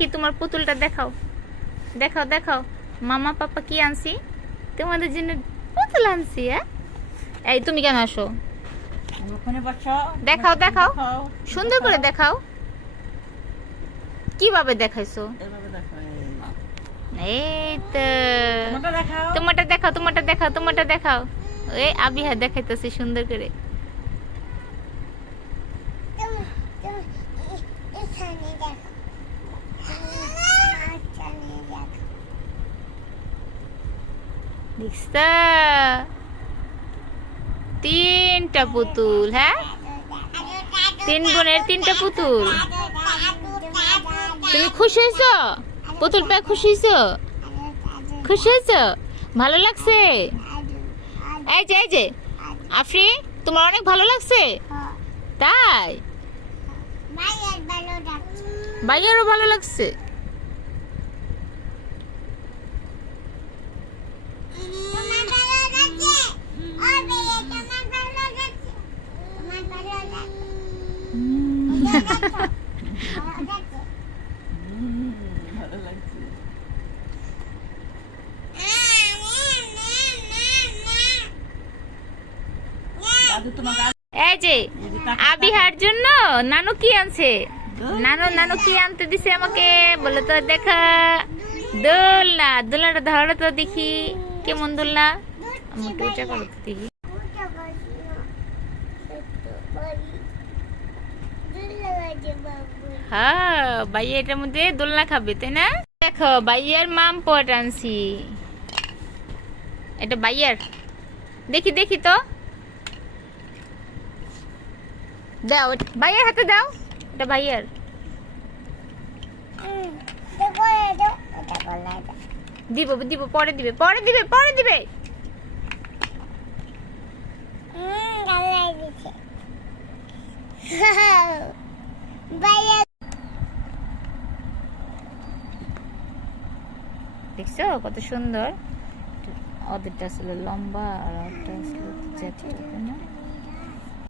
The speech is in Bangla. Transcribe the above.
দেখি তোমার পুতুলটা দেখাও, দেখাও দেখাও। মামা পাপা কি আনছি তোমাদের জন্য? পুতুল আনছি। এই তুমি কেন আসো? দেখাও দেখাও, সুন্দর করে দেখাও। কিভাবে দেখাইছো? এই তো তোমারটা দেখাও, তোমারটা দেখাও, তোমারটা দেখাও। এই আবিহা দেখাইতেছে সুন্দর করে। দেখছা তিনটা পুতুল? হ্যাঁ, তিন বোনের তিনটা পুতুল। তুমি খুশি হয়েছো? পুতুল পেয়ে খুশি হয়েছো? খুশি হয়েছো? ভালো লাগছে? এই যে আফরি, তোমার অনেক ভালো লাগছে? তাই? ভাইয়ারও ভালো লাগছে। এই যে আবিহার জন্য নানু কি আনছে? নানু কি আনতে দিছে আমাকে বলে তো? দেখা দোলনা, দোলনাটা ধরো তো দেখি কেমন দোলনা। আমি একটু উঁচা করো তো দেখি। হ্যাঁ, ভাইয়া এটার মধ্যে দোলনা খাবে, তাই না? দেখো ভাইয়ার মাম পট আনছি। এটা ভাইয়ার, দেখি দেখি তো, দাও ভাইয়ার হাতে দাও। এটা ভাইয়ার। দিব দিব, পরে দিবে, পরে দিবে, পরে দিবে। দেখছো কত সুন্দর? ওদেরটা আসলে লম্বা আর ওটা আসলে